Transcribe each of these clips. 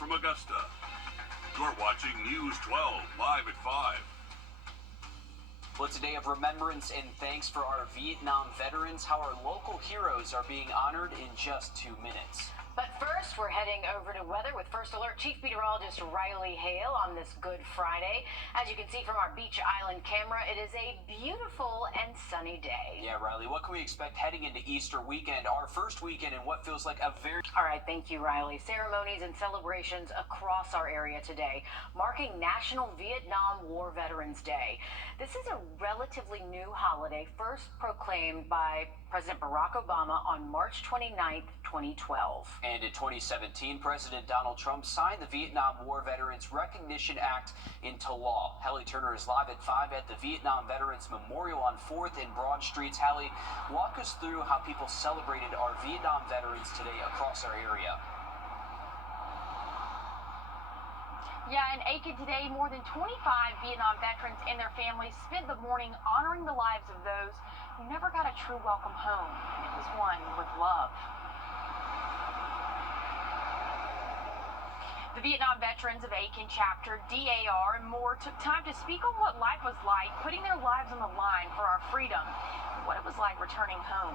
from Augusta. You're watching News 12 live at 5. Well, it's a day of remembrance and thanks for our Vietnam veterans. How our local heroes are being honored in just 2 minutes. But first, we're heading over to weather with First Alert Chief Meteorologist Riley Hale on this Good Friday. As you can see from our Beach Island camera, it is a beautiful and sunny day. Yeah, Riley, what can we expect heading into Easter weekend, our first weekend in what feels like a very... All right, thank you, Riley. Ceremonies and celebrations across our area today, marking National Vietnam War Veterans Day. This is a relatively new holiday, first proclaimed by President Barack Obama on March 29th, 2012. And in 2017, President Donald Trump signed the Vietnam War Veterans Recognition Act into law. Hallie Turner is live at 5 at the Vietnam Veterans Memorial on 4th and Broad Streets. Hallie, walk us through how people celebrated our Vietnam veterans today across our area. Yeah, in Aiken today, more than 25 Vietnam veterans and their families spent the morning honoring the lives of those who never got a true welcome home, and it was one with love. The Vietnam Veterans of Aiken Chapter, DAR, and more took time to speak on what life was like, putting their lives on the line for our freedom, and what it was like returning home.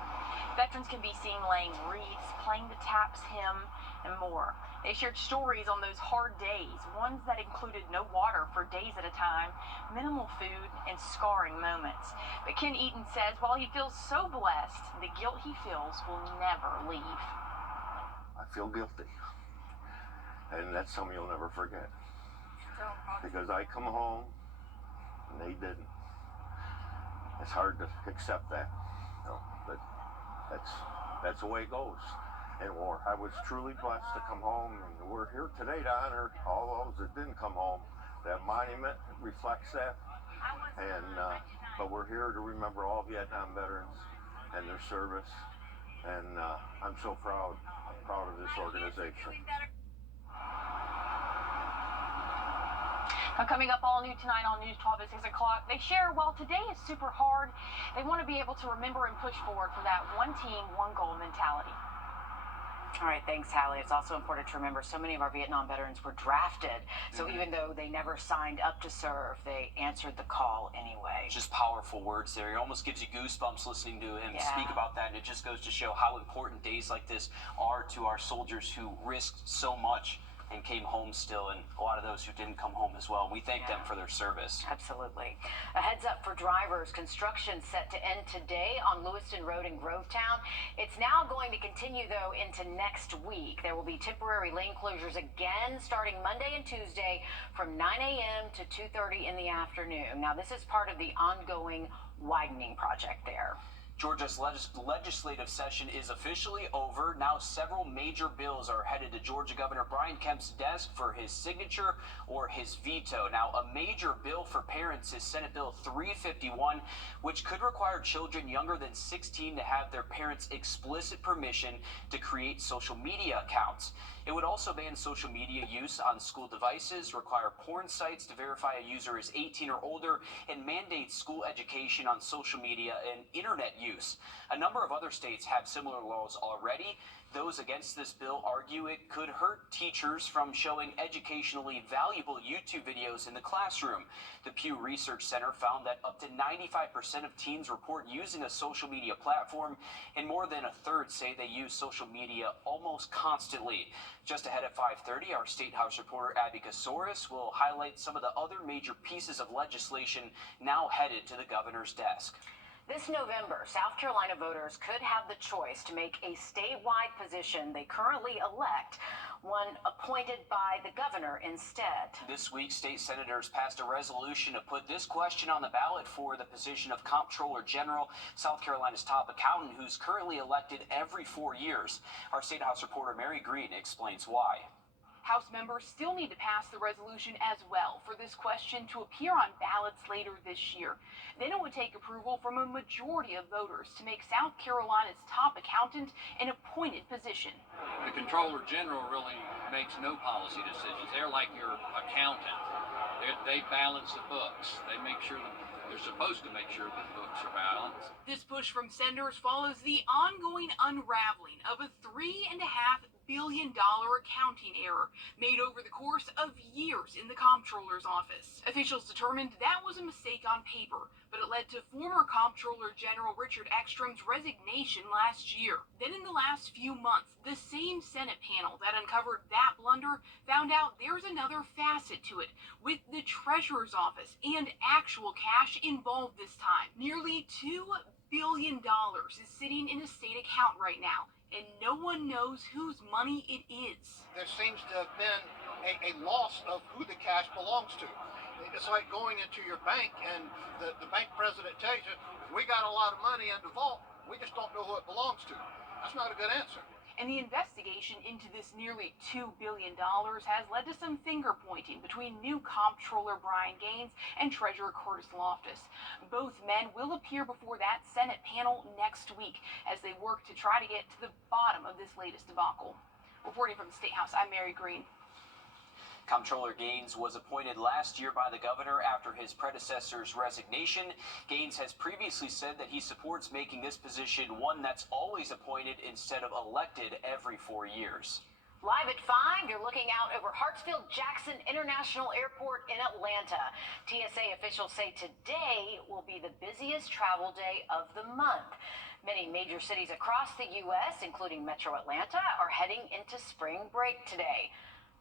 Veterans can be seen laying wreaths, playing the taps hymn, and more. They shared stories on those hard days, ones that included no water for days at a time, minimal food, and scarring moments. But Ken Eaton says while he feels so blessed, the guilt he feels will never leave. I feel guilty. And that's something you'll never forget. Because I come home and they didn't. It's hard to accept that. But that's the way it goes in war. I was truly blessed to come home, and we're here today to honor all those that didn't come home. That monument reflects that. And but we're here to remember all Vietnam veterans and their service. And I'm so proud. I'm proud of this organization. Now, coming up all new tonight on News 12 at 6 o'clock, they share, while today is super hard, they want to be able to remember and push forward for that one team, one goal mentality. All right, thanks, Hallie. It's also important to remember so many of our Vietnam veterans were drafted. So even though they never signed up to serve, they answered the call anyway. Just powerful words there. It almost gives you goosebumps listening to him speak about that. And it just goes to show how important days like this are to our soldiers who risked so much and came home still, and a lot of those who didn't come home as well. We thank them for their service. Absolutely. A heads up for drivers. Construction set to end today on Lewiston Road in Grovetown. It's now going to continue, though, into next week. There will be temporary lane closures again starting Monday and Tuesday from 9 a.m. to 2:30 in the afternoon. Now, this is part of the ongoing widening project there. Georgia's legislative session is officially over. Now several major bills are headed to Georgia Governor Brian Kemp's desk for his signature or his veto. Now, a major bill for parents is Senate Bill 351, which could require children younger than 16 to have their parents' explicit permission to create social media accounts. It would also ban social media use on school devices, require porn sites to verify a user is 18 or older, and mandate school education on social media and internet use. A number of other states have similar laws already. Those against this bill argue it could hurt teachers from showing educationally valuable YouTube videos in the classroom. The Pew Research Center found that up to 95% of teens report using a social media platform, and more than a third say they use social media almost constantly. Just ahead at 5:30, our State House reporter Abby Kasoris will highlight some of the other major pieces of legislation now headed to the governor's desk. This November, South Carolina voters could have the choice to make a statewide position they currently elect one appointed by the governor instead. This week, state senators passed a resolution to put this question on the ballot for the position of Comptroller General, South Carolina's top accountant, who's currently elected every 4 years. Our State House reporter Mary Green explains why. House members still need to pass the resolution as well for this question to appear on ballots later this year. Then it would take approval from a majority of voters to make South Carolina's top accountant an appointed position. The Comptroller General really makes no policy decisions. They're like your accountant. They balance the books. They make sure that they're supposed to make sure that the books are balanced. This push from senators follows the ongoing unraveling of a $3.5 billion accounting error made over the course of years in the comptroller's office. Officials determined that was a mistake on paper, but it led to former Comptroller General Richard Ekstrom's resignation last year. Then in the last few months, the same Senate panel that uncovered that blunder found out there's another facet to it, with the Treasurer's office and actual cash involved this time. Nearly $2 billion is sitting in a state account right now, and no one knows whose money it is. There seems to have been a loss of who the cash belongs to. It's like going into your bank and the bank president tells you, we got a lot of money in the vault, we just don't know who it belongs to. That's not a good answer. And the investigation into this nearly $2 billion has led to some finger pointing between new Comptroller Brian Gaines and Treasurer Curtis Loftus. Both men will appear before that Senate panel next week as they work to try to get to the bottom of this latest debacle. Reporting from the State House, I'm Mary Green. Comptroller Gaines was appointed last year by the governor after his predecessor's resignation. Gaines has previously said that he supports making this position one that's always appointed instead of elected every 4 years. Live at 5, you're looking out over Hartsfield-Jackson International Airport in Atlanta. TSA officials say today will be the busiest travel day of the month. Many major cities across the U.S., including Metro Atlanta, are heading into spring break today.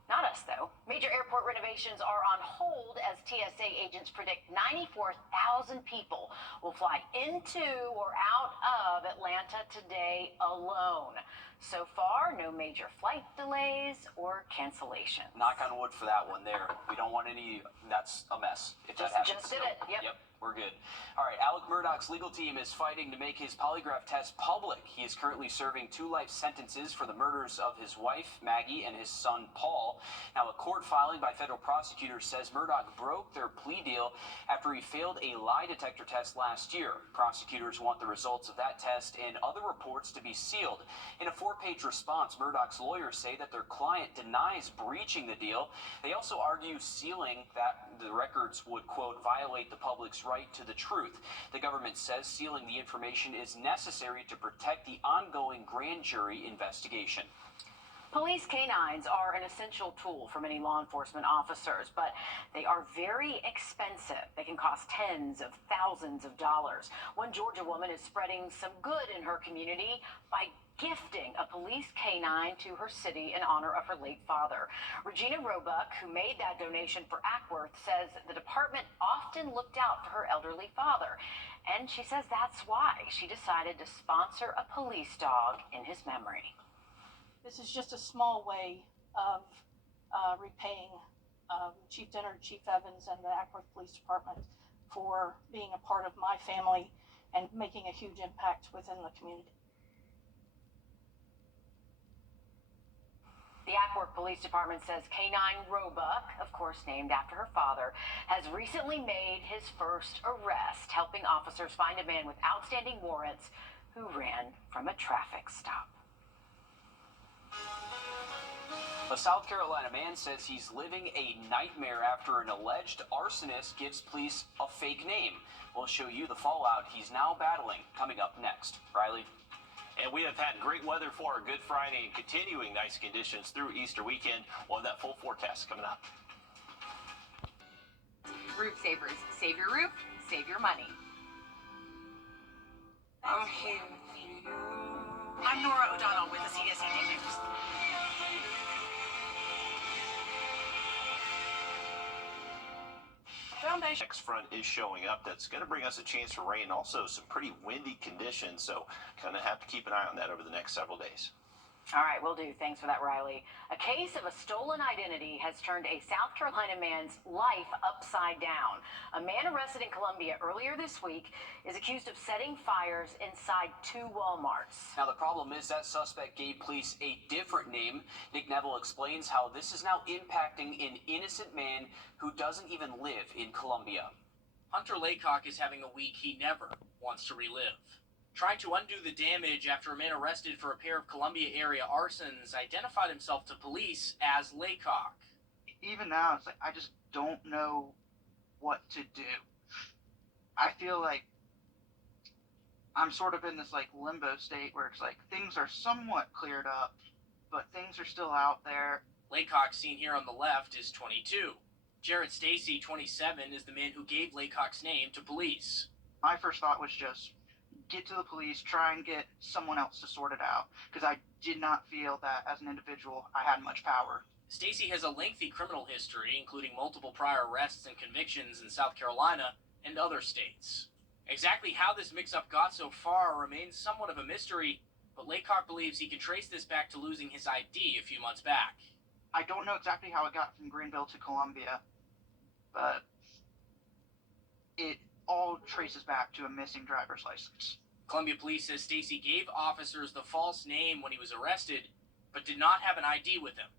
Not us, though. Major airport renovations are on hold as TSA agents predict 94,000 people will fly into or out of Atlanta today alone. So far, no major flight delays or cancellations. Knock on wood for that one there. We don't want any, that's a mess. If that happens. Just did it, yep. We're good. All right, Alec Murdaugh's legal team is fighting to make his polygraph test public. He is currently serving 2 life sentences for the murders of his wife, Maggie, and his son, Paul. Now, a court filing by federal prosecutors says Murdaugh broke their plea deal after he failed a lie detector test last year. Prosecutors want the results of that test and other reports to be sealed. In a 4-page response, Murdaugh's lawyers say that their client denies breaching the deal. They also argue sealing that the records would, quote, violate the public's right to the truth. The government says sealing the information is necessary to protect the ongoing grand jury investigation. Police canines are an essential tool for many law enforcement officers, but they are very expensive. They can cost tens of thousands of dollars. One Georgia woman is spreading some good in her community by gifting a police canine to her city in honor of her late father. Regina Roebuck, who made that donation for Ackworth, says the department often looked out for her elderly father. And she says that's why she decided to sponsor a police dog in his memory. This is just a small way of repaying Chief Dinner, Chief Evans, and the Ackworth Police Department for being a part of my family and making a huge impact within the community. The Ackworth Police Department says Canine Roebuck, of course named after her father, has recently made his first arrest, helping officers find a man with outstanding warrants who ran from a traffic stop. A South Carolina man says he's living a nightmare after an alleged arsonist gives police a fake name. We'll show you the fallout he's now battling coming up next. Riley? And we have had great weather for a Good Friday and continuing nice conditions through Easter weekend. We'll have that full forecast coming up. Roof Savers. Save your roof, save your money. I'm here with you. I'm Nora O'Donnell with the CSED News. Foundation. Next front is showing up. That's going to bring us a chance for rain. Also, some pretty windy conditions. So, kind of have to keep an eye on that over the next several days. All right, will do. Thanks for that, Riley. A case of a stolen identity has turned a South Carolina man's life upside down. A man arrested in Columbia earlier this week is accused of setting fires inside 2 Walmarts. Now, the problem is that suspect gave police a different name. Nick Neville explains how this is now impacting an innocent man who doesn't even live in Columbia. Hunter Laycock is having a week he never wants to relive. Trying to undo the damage after a man arrested for a pair of Columbia area arsons identified himself to police as Laycock. Even now, it's like I just don't know what to do. I feel like I'm sort of in this like limbo state where it's like things are somewhat cleared up, but things are still out there. Laycock, seen here on the left, is 22. Jarrett Stacy, 27, is the man who gave Laycock's name to police. My first thought was just get to the police, try and get someone else to sort it out, because I did not feel that as an individual I had much power. Stacy has a lengthy criminal history, including multiple prior arrests and convictions in South Carolina and other states. Exactly how this mix-up got so far remains somewhat of a mystery, but Laycock believes he can trace this back to losing his ID a few months back. I don't know exactly how it got from Greenville to Columbia, but it all traces back to a missing driver's license. Columbia Police says Stacy gave officers the false name when he was arrested, but did not have an ID with him.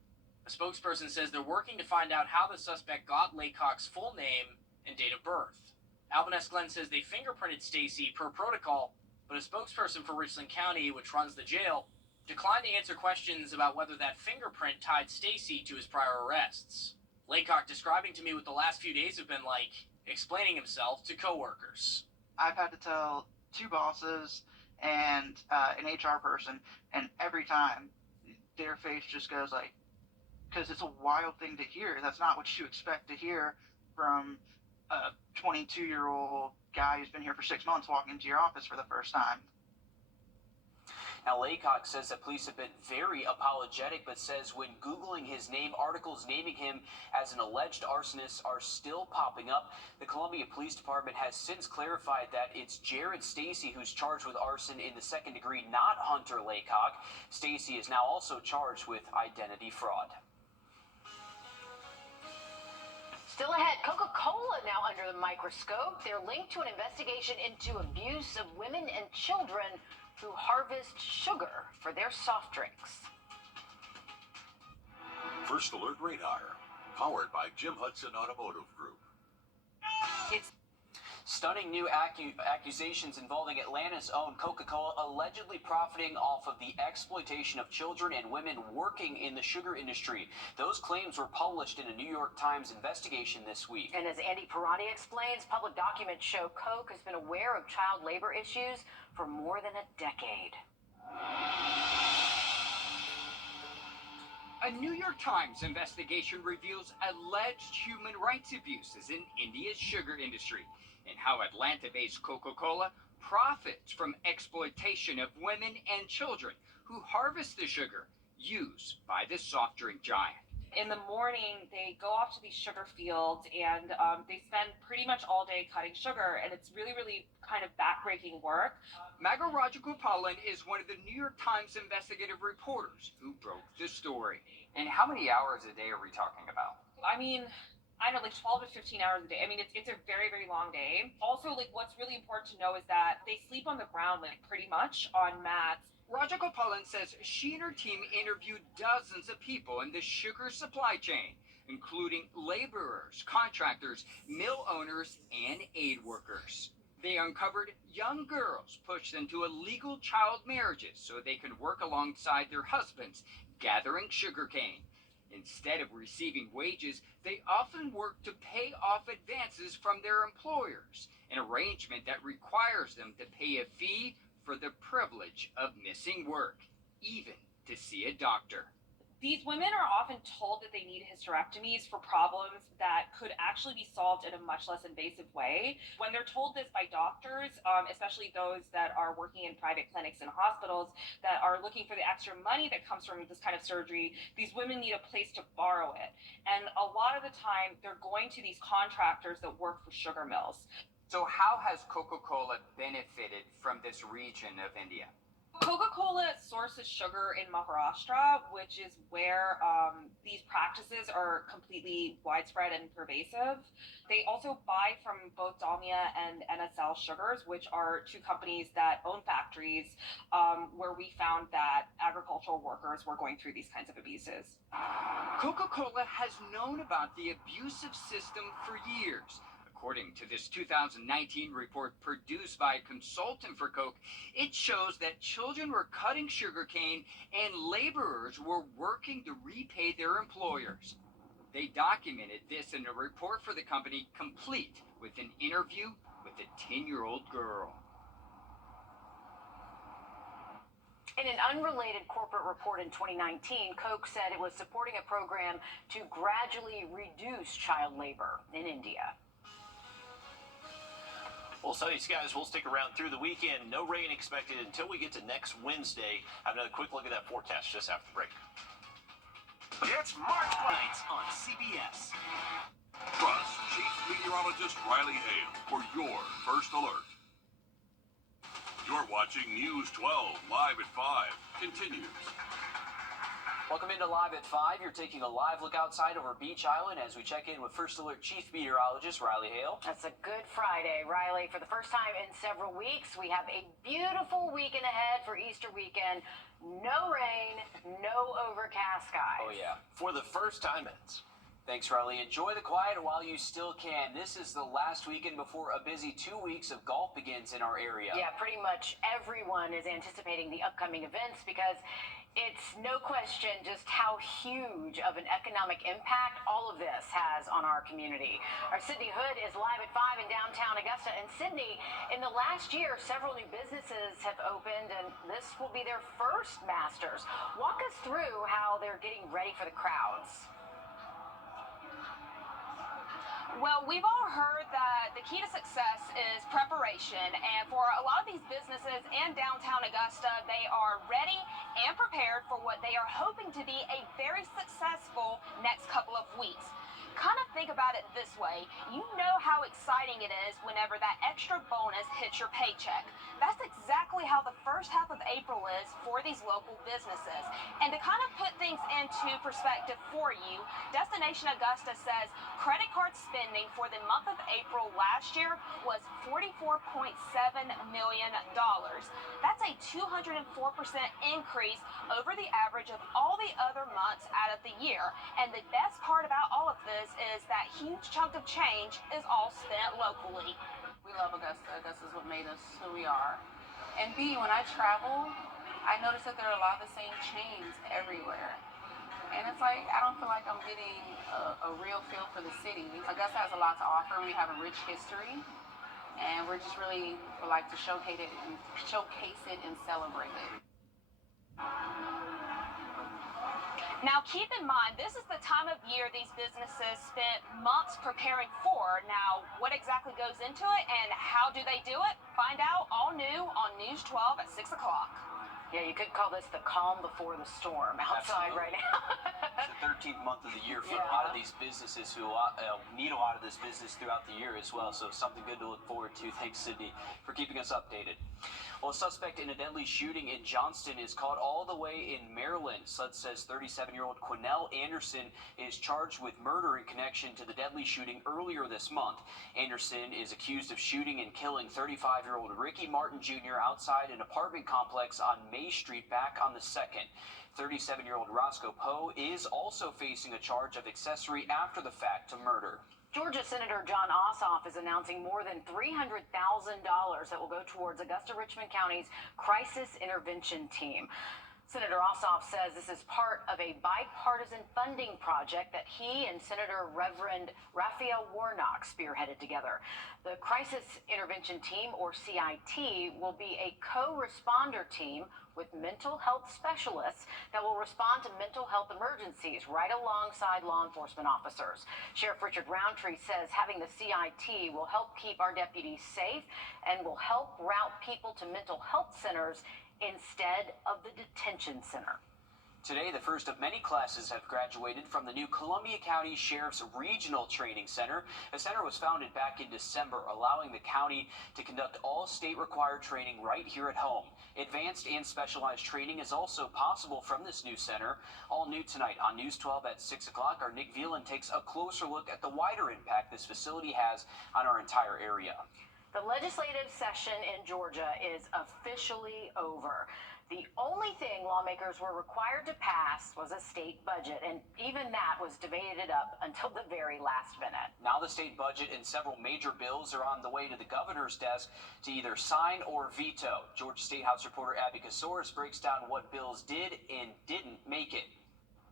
A spokesperson says they're working to find out how the suspect got Laycock's full name and date of birth. Alvin S. Glenn says they fingerprinted Stacy per protocol, but a spokesperson for Richland County, which runs the jail, declined to answer questions about whether that fingerprint tied Stacy to his prior arrests. Laycock describing to me what the last few days have been like, explaining himself to coworkers. I've had to tell 2 bosses and an HR person, and every time their face just goes like, because it's a wild thing to hear. That's not what you expect to hear from a 22-year-old guy who's been here for 6 months walking into your office for the first time. Now, Laycock says that police have been very apologetic, but says when Googling his name, articles naming him as an alleged arsonist are still popping up. The Columbia Police Department has since clarified that it's Jarrett Stacy who's charged with arson in the 2nd degree, not Hunter Laycock. Stacy is now also charged with identity fraud. Still ahead, Coca-Cola now under the microscope. They're linked to an investigation into abuse of women and children who harvest sugar for their soft drinks. First Alert Radar, powered by Jim Hudson Automotive Group. It's stunning new accusations involving Atlanta's own Coca-Cola allegedly profiting off of the exploitation of children and women working in the sugar industry. Those claims were published in a New York Times investigation this week. And as Andy Pirati explains, public documents show Coke has been aware of child labor issues for more than a decade. A New York Times investigation reveals alleged human rights abuses in India's sugar industry and how Atlanta-based Coca-Cola profits from exploitation of women and children who harvest the sugar used by the soft drink giant. In the morning, they go off to these sugar fields and they spend pretty much all day cutting sugar, and it's really, really kind of backbreaking work. Maga Rajagopalan is one of the New York Times investigative reporters who broke the story. And how many hours a day are we talking about? I mean, I don't know, like 12 to 15 hours a day. I mean, it's a very, very long day. Also, like, what's really important to know is that they sleep on the ground, like, pretty much on mats. Rajagopalan says she and her team interviewed dozens of people in the sugar supply chain, including laborers, contractors, mill owners, and aid workers. They uncovered young girls pushed into illegal child marriages so they can work alongside their husbands, gathering sugarcane. Instead of receiving wages, they often work to pay off advances from their employers, an arrangement that requires them to pay a fee for the privilege of missing work, even to see a doctor. These women are often told that they need hysterectomies for problems that could actually be solved in a much less invasive way. When they're told this by doctors, especially those that are working in private clinics and hospitals that are looking for the extra money that comes from this kind of surgery, these women need a place to borrow it. And a lot of the time, they're going to these contractors that work for sugar mills. So how has Coca-Cola benefited from this region of India? Coca-Cola sources sugar in Maharashtra, which is where these practices are completely widespread and pervasive. They also buy from both Dalmia and NSL Sugars, which are 2 companies that own factories where we found that agricultural workers were going through these kinds of abuses. Coca-Cola has known about the abusive system for years. According to this 2019 report produced by a consultant for Coke, it shows that children were cutting sugarcane and laborers were working to repay their employers. They documented this in a report for the company, complete with an interview with a 10-year-old girl. In an unrelated corporate report in 2019, Coke said it was supporting a program to gradually reduce child labor in India. Well, sunny skies will stick around through the weekend. No rain expected until we get to next Wednesday. Have another quick look at that forecast just after the break. It's March Nights on CBS. Trust Chief Meteorologist Riley Hale for your first alert. You're watching News 12 live at 5. Continues. Welcome into Live at 5. You're taking a live look outside over Beach Island as we check in with First Alert Chief Meteorologist Riley Hale. That's a good Friday, Riley. For the first time in several weeks, we have a beautiful weekend ahead for Easter weekend. No rain, no overcast skies. Oh, yeah. For the first time, Thanks, Riley. Enjoy the quiet while you still can. This is the last weekend before a busy 2 weeks of golf begins in our area. Yeah, pretty much everyone is anticipating the upcoming events because it's no question just how huge of an economic impact all of this has on our community. Our Sydney Hood is live at 5 in downtown Augusta. And Sydney, in the last year, several new businesses have opened, and this will be their first Masters. Walk us through how they're getting ready for the crowds. Well, we've all heard that the key to success is preparation, and for a lot of these businesses in downtown Augusta, they are ready and prepared for what they are hoping to be a very successful next couple of weeks. Kind of think about it this way. You know how exciting it is whenever that extra bonus hits your paycheck. That's exactly how the first half of April is for these local businesses. And to kind of put things into perspective for you, Destination Augusta says credit card spending for the month of April last year was $44.7 million. That's a 204% increase over the average of all the other months out of the year. And the best part about all of this is that huge chunk of change is all spent locally. We love Augusta. Augusta is what made us who we are. And B, when I travel, I notice that there are a lot of the same chains everywhere. And it's like, I don't feel like I'm getting a real feel for the city. Augusta has a lot to offer. We have a rich history. And we're just really would like to showcase it and celebrate it. Now, keep in mind, this is the time of year these businesses spent months preparing for. Now, what exactly goes into it and how do they do it? Find out all new on News 12 at 6 o'clock. Yeah, you could call this the calm before the storm outside right now. It's the 13th month of the year for a lot of these businesses who need a lot of this business throughout the year as well. So something good to look forward to. Thanks, Sydney, for keeping us updated. Well, a suspect in a deadly shooting in Johnston is caught all the way in Maryland. SUD says 37-year-old Quinnell Anderson is charged with murder in connection to the deadly shooting earlier this month. Anderson is accused of shooting and killing 35-year-old Ricky Martin Jr. outside an apartment complex on May Street back on the 2nd. 37-year-old Roscoe Poe is also facing a charge of accessory after the fact to murder. Georgia Senator Jon Ossoff is announcing more than $300,000 that will go towards Augusta-Richmond County's crisis intervention team. Senator Ossoff says this is part of a bipartisan funding project that he and Senator Reverend Raphael Warnock spearheaded together. The Crisis Intervention Team, or CIT, will be a co-responder team with mental health specialists that will respond to mental health emergencies right alongside law enforcement officers. Sheriff Richard Roundtree says having the CIT will help keep our deputies safe and will help route people to mental health centers instead of the detention center. Today, the first of many classes have graduated from the new Columbia County Sheriff's Regional Training Center. The center was founded back in December, allowing the county to conduct all state-required training right here at home. Advanced and specialized training is also possible from this new center. All new tonight on News 12 at 6 o'clock, our Nick Veland takes a closer look at the wider impact this facility has on our entire area. The legislative session in Georgia is officially over. The only thing lawmakers were required to pass was a state budget, and even that was debated up until the very last minute. Now the state budget and several major bills are on the way to the governor's desk to either sign or veto. Georgia State House reporter Abby Kasoris breaks down what bills did and didn't make it.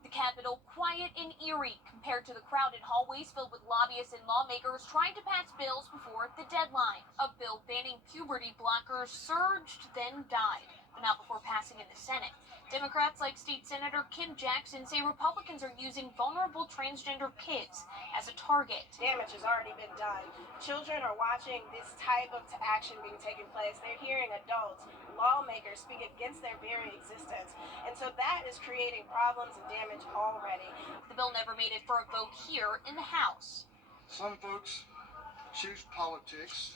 The Capitol quiet and eerie compared to the crowded hallways filled with lobbyists and lawmakers trying to pass bills before the deadline. A bill banning puberty blockers surged, then died. but not before passing in the Senate. Democrats like State Senator Kim Jackson say Republicans are using vulnerable transgender kids as a target. Damage has already been done. Children are watching this type of action being taken place. They're hearing adults, lawmakers speak against their very existence. And so that is creating problems and damage already. The bill never made it for a vote here in the House. Some folks choose politics.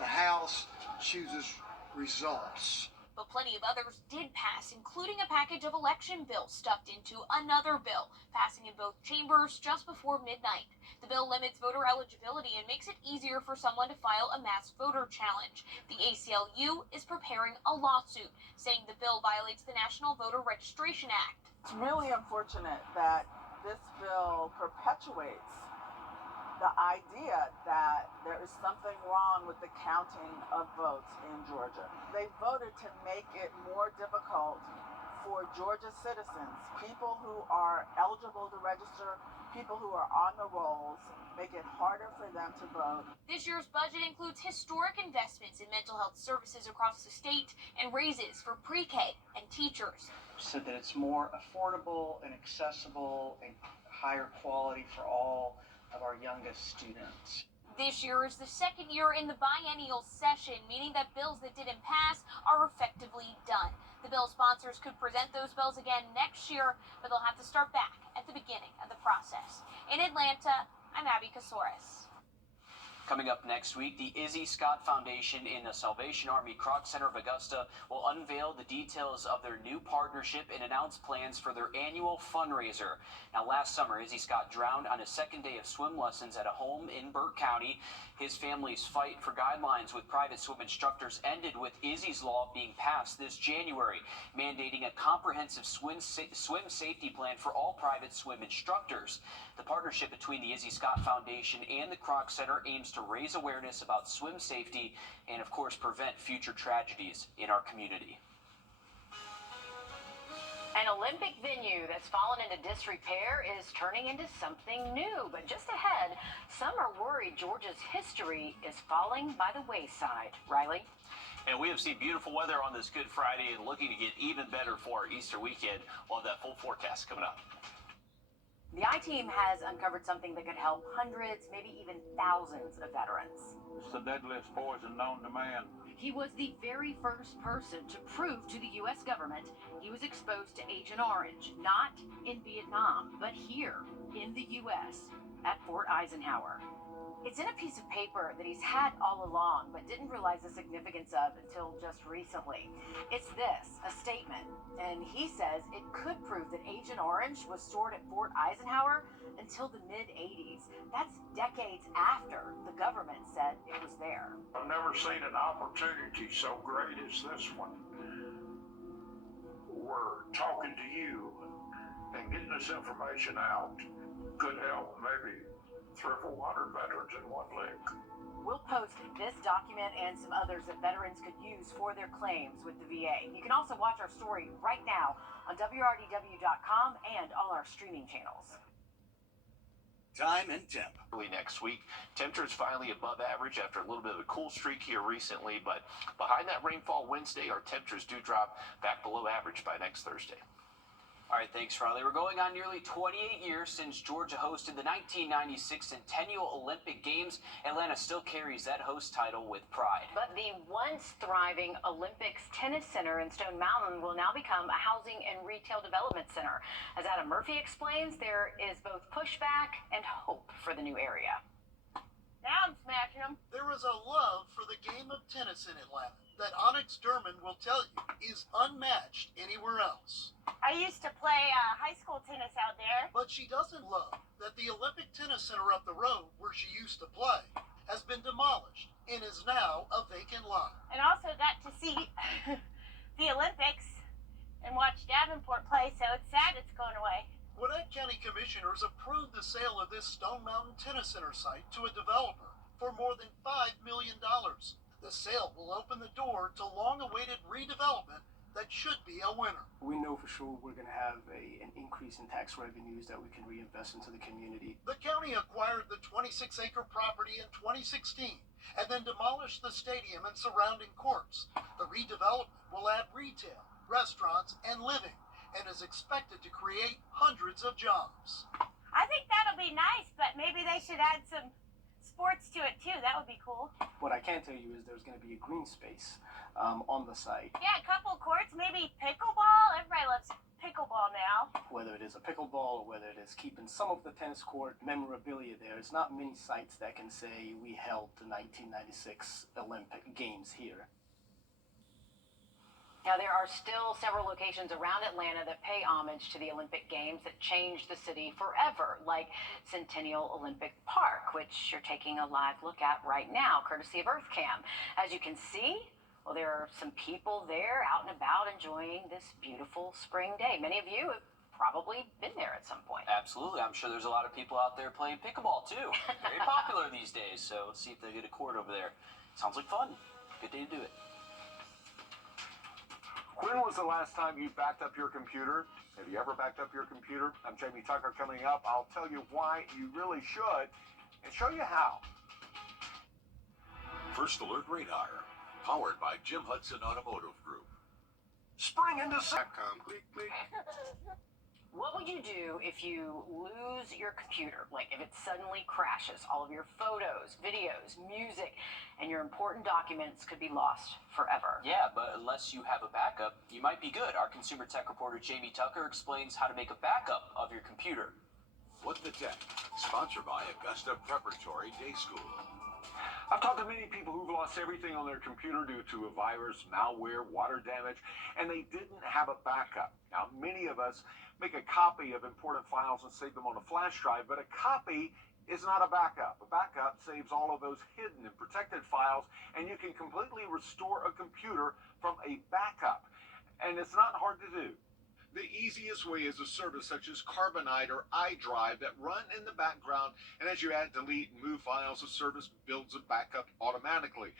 The House chooses results. But plenty of others did pass, including a package of election bills stuffed into another bill, passing in both chambers just before midnight. The bill limits voter eligibility and makes it easier for someone to file a mass voter challenge. The ACLU is preparing a lawsuit, saying the bill violates the National Voter Registration Act. It's really unfortunate that this bill perpetuates the idea that there is something wrong with the counting of votes in Georgia. They voted to make it more difficult for Georgia citizens, people who are eligible to register, people who are on the rolls, make it harder for them to vote. This year's budget includes historic investments in mental health services across the state and raises for pre-K and teachers. So that it's more affordable and accessible and higher quality for all of our youngest students. This year is the second year in the biennial session, meaning that bills that didn't pass are effectively done. The bill sponsors could present those bills again next year, but they'll have to start back at the beginning of the process. In Atlanta, I'm Abby Casores. Coming up next week, the Izzy Scott Foundation in the Salvation Army Kroc Center of Augusta will unveil the details of their new partnership and announce plans for their annual fundraiser. Now, last summer, Izzy Scott drowned on his second day of swim lessons at a home in Burke County. His family's fight for guidelines with private swim instructors ended with Izzy's Law being passed this January, mandating a comprehensive swim safety plan for all private swim instructors. The partnership between the Izzy Scott Foundation and the Kroc Center aims to raise awareness about swim safety and, of course, prevent future tragedies in our community. An Olympic venue that's fallen into disrepair is turning into something new. But just ahead, some are worried Georgia's history is falling by the wayside. Riley? And we have seen beautiful weather on this Good Friday and looking to get even better for our Easter weekend. We'll have that full forecast coming up. The I-Team has uncovered something that could help hundreds, maybe even thousands of veterans. It's the deadliest poison known to man. He was the very first person to prove to the U.S. government he was exposed to Agent Orange, not in Vietnam, but here in the U.S. at Fort Eisenhower. It's in a piece of paper that he's had all along, but didn't realize the significance of until just recently. It's this, a statement, and he says it could prove that Agent Orange was stored at Fort Eisenhower until the mid-'80s. That's decades after the government said it was there. I've never seen an opportunity so great as this one. We're talking to you and getting this information out could help maybe 300 or 400 veterans in one link. We'll post this document and some others that veterans could use for their claims with the VA. You can also watch our story right now on WRDW.com and all our streaming channels. Time and temp. Early next week, temperatures finally above average after a little bit of a cool streak here recently, but behind that rainfall Wednesday, our temperatures do drop back below average by next Thursday. All right, thanks, Riley. We're going on nearly 28 years since Georgia hosted the 1996 Centennial Olympic Games. Atlanta still carries that host title with pride. But the once thriving Olympics Tennis Center in Stone Mountain will now become a housing and retail development center. As Adam Murphy explains, there is both pushback and hope for the new area. Now I'm smashing them. There is a love for the game of tennis in Atlanta that Onyx Derman will tell you is unmatched anywhere else. I used to play high school tennis out there. But she doesn't love that the Olympic Tennis Center up the road where she used to play has been demolished and is now a vacant lot. And also got to see the Olympics and watch Davenport play, so it's sad it's going away. Gwinnett County Commissioners approved the sale of this Stone Mountain Tennis Center site to a developer for more than $5 million. The sale will open the door to long-awaited redevelopment that should be a winner. We know for sure we're going to have an increase in tax revenues that we can reinvest into the community. The county acquired the 26-acre property in 2016 and then demolished the stadium and surrounding courts. The redevelopment will add retail, restaurants, and living, and is expected to create hundreds of jobs. I think that'll be nice, but maybe they should add some sports to it too. That would be cool. What I can tell you is there's going to be a green space on the site. Yeah, a couple courts, maybe pickleball. Everybody loves pickleball now. Whether it is a pickleball or whether it is keeping some of the tennis court memorabilia there, it's not many sites that can say we held the 1996 Olympic Games here. Now, there are still several locations around Atlanta that pay homage to the Olympic Games that changed the city forever, like Centennial Olympic Park, which you're taking a live look at right now, courtesy of EarthCam. As you can see, well, there are some people there out and about enjoying this beautiful spring day. Many of you have probably been there at some point. Absolutely. I'm sure there's a lot of people out there playing pickleball, too. Very popular these days, so let's see if they get a court over there. Sounds like fun. Good day to do it. When was the last time you backed up your computer? Have you ever backed up your computer? I'm Jamie Tucker. Coming up, I'll tell you why you really should and show you how. First Alert Radar, powered by Jim Hudson Automotive Group. Spring into Satcom. Click, click. What would you do if you lose your computer? Like if it suddenly crashes, all of your photos, videos, music, and your important documents could be lost forever. Yeah, but unless you have a backup, you might be good. Our consumer tech reporter Jamie Tucker explains how to make a backup of your computer. What the Tech, sponsored by Augusta Preparatory Day School. I've talked to many people who've lost everything on their computer due to a virus, malware, water damage, and they didn't have a backup. Now, many of us make a copy of important files and save them on a flash drive, but a copy is not a backup. A backup saves all of those hidden and protected files, and you can completely restore a computer from a backup. And it's not hard to do. The easiest way is a service such as Carbonite or iDrive that run in the background, and as you add, delete, and move files, the service builds a backup automatically.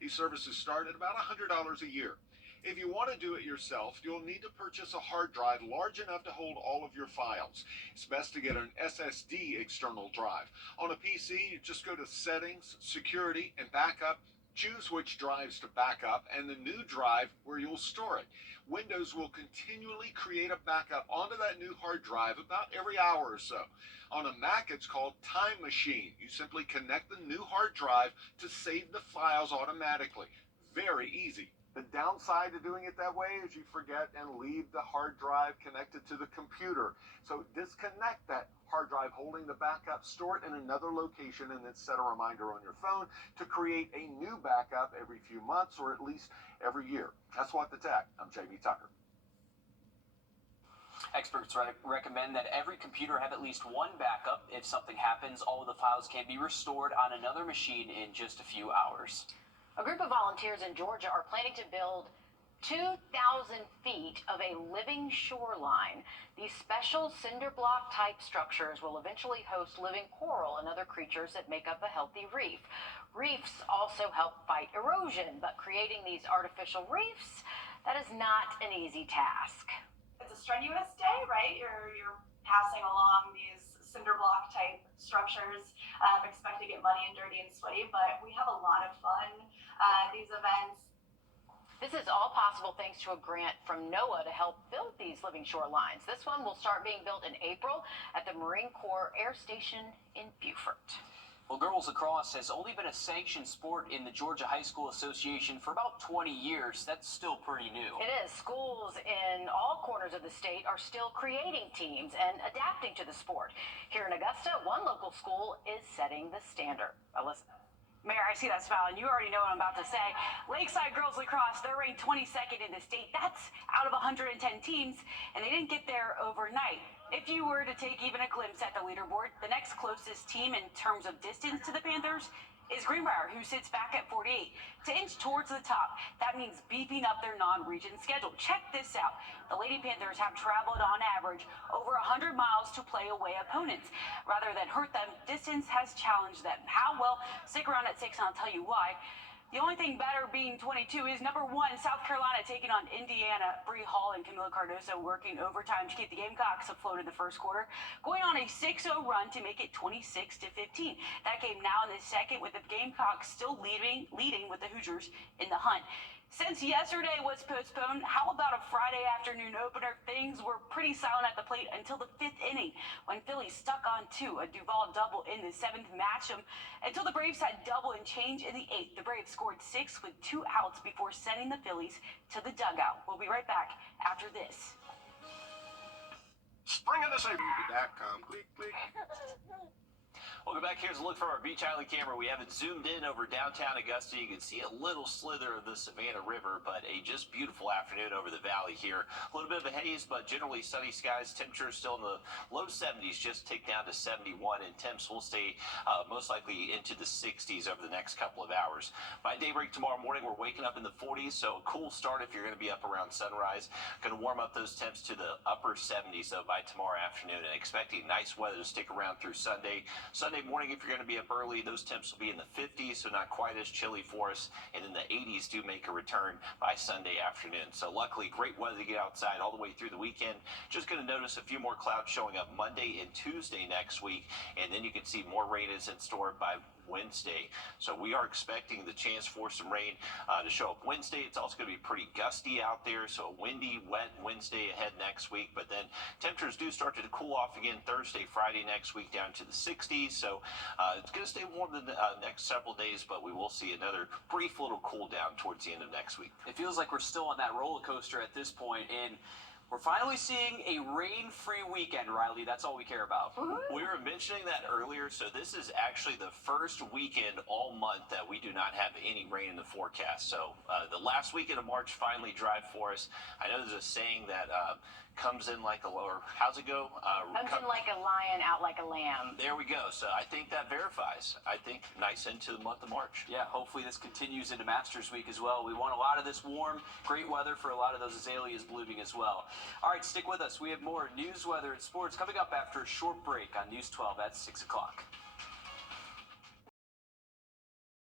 These services start at about $100 a year. If you want to do it yourself, you'll need to purchase a hard drive large enough to hold all of your files. It's best to get an SSD external drive. On a PC, you just go to Settings, Security, and Backup. Choose which drives to back up and the new drive where you'll store it. Windows will continually create a backup onto that new hard drive about every hour or so. On a Mac, it's called Time Machine. You simply connect the new hard drive to save the files automatically. Very easy. The downside to doing it that way is you forget and leave the hard drive connected to the computer. So disconnect that hard drive holding the backup, store it in another location, and then set a reminder on your phone to create a new backup every few months or at least every year. That's What the Tech. I'm Jamie Tucker. Experts recommend that every computer have at least one backup. If something happens, all of the files can be restored on another machine in just a few hours. A group of volunteers in Georgia are planning to build 2,000 feet of a living shoreline. These special cinder block type structures will eventually host living coral and other creatures that make up a healthy reef. Reefs also help fight erosion, but creating these artificial reefs, that is not an easy task. It's a strenuous day, right? You're passing along these cinder block type structures. Expect to get muddy and dirty and sweaty, but we have a lot of fun. These events. This is all possible thanks to a grant from NOAA to help build these living shorelines. This one will start being built in April at the Marine Corps Air Station in Beaufort. Well, girls lacrosse has only been a sanctioned sport in the Georgia High School Association for about 20 years. That's still pretty new. It is. Schools in all corners of the state are still creating teams and adapting to the sport. Here in Augusta, one local school is setting the standard. Alyssa. Mayor, I see that smile, and you already know what I'm about to say. Lakeside Girls Lacrosse, they're ranked 22nd in the state. That's out of 110 teams, and they didn't get there overnight. If you were to take even a glimpse at the leaderboard, the next closest team in terms of distance to the Panthers is Greenbrier, who sits back at 48. To inch towards the top, that means beefing up their non-region schedule. Check this out. The Lady Panthers have traveled on average over 100 miles to play away opponents. Rather than hurt them, distance has challenged them. How? Well, stick around at 6 and I'll tell you why. The only thing better being 22 is number 1, South Carolina taking on Indiana. Bree Hall and Camila Cardoso working overtime to keep the Gamecocks afloat in the first quarter, going on a 6-0 run to make it 26-15. That game now in the second with the Gamecocks still leading with the Hoosiers in the hunt. Since yesterday was postponed, how about a Friday afternoon opener? Things were pretty silent at the plate until the 5th inning when Philly stuck on 2, a Duvall double in the 7th matched them until the Braves had double and change in the 8th. The Braves scored 6 with 2 outs before sending the Phillies to the dugout. We'll be right back after this. Spring of the Safety.com. Click, click. Welcome back. Here's a look from our Beach Island camera. We have it zoomed in over downtown Augusta. You can see a little slither of the Savannah River, but a just beautiful afternoon over the valley here. A little bit of a haze, but generally sunny skies. Temperatures still in the low 70s, just tick down to 71, and temps will stay most likely into the 60s over the next couple of hours. By daybreak tomorrow morning, we're waking up in the 40s, so a cool start if you're going to be up around sunrise. Going to warm up those temps to the upper 70s, though, by tomorrow afternoon, and expecting nice weather to stick around through Sunday. Sunday morning, if you're going to be up early, those temps will be in the 50s, so not quite as chilly for us. And then the 80s do make a return by Sunday afternoon. So luckily, great weather to get outside all the way through the weekend. Just going to notice a few more clouds showing up Monday and Tuesday next week. And then you can see more rain is in store by Wednesday. So we are expecting the chance for some rain to show up Wednesday. It's also going to be pretty gusty out there, so a windy, wet Wednesday ahead next week. But then temperatures do start to cool off again Thursday, Friday next week down to the 60s. So it's going to stay warm the next several days, but we will see another brief little cool down towards the end of next week. It feels like we're still on that roller coaster at this point, and we're finally seeing a rain-free weekend, Riley. That's all we care about. We were mentioning that earlier, so this is actually the first weekend all month that we do not have any rain in the forecast. So the last weekend of March finally dry for us. I know there's a saying that comes in like a lower, how's it go? Comes in like a lion, out like a lamb. There we go. So I think that verifies. I think nice into the month of March. Yeah, hopefully this continues into Masters Week as well. We want a lot of this warm, great weather for a lot of those azaleas blooming as well. All right, stick with us. We have more news, weather, and sports coming up after a short break on News 12 at 6 o'clock.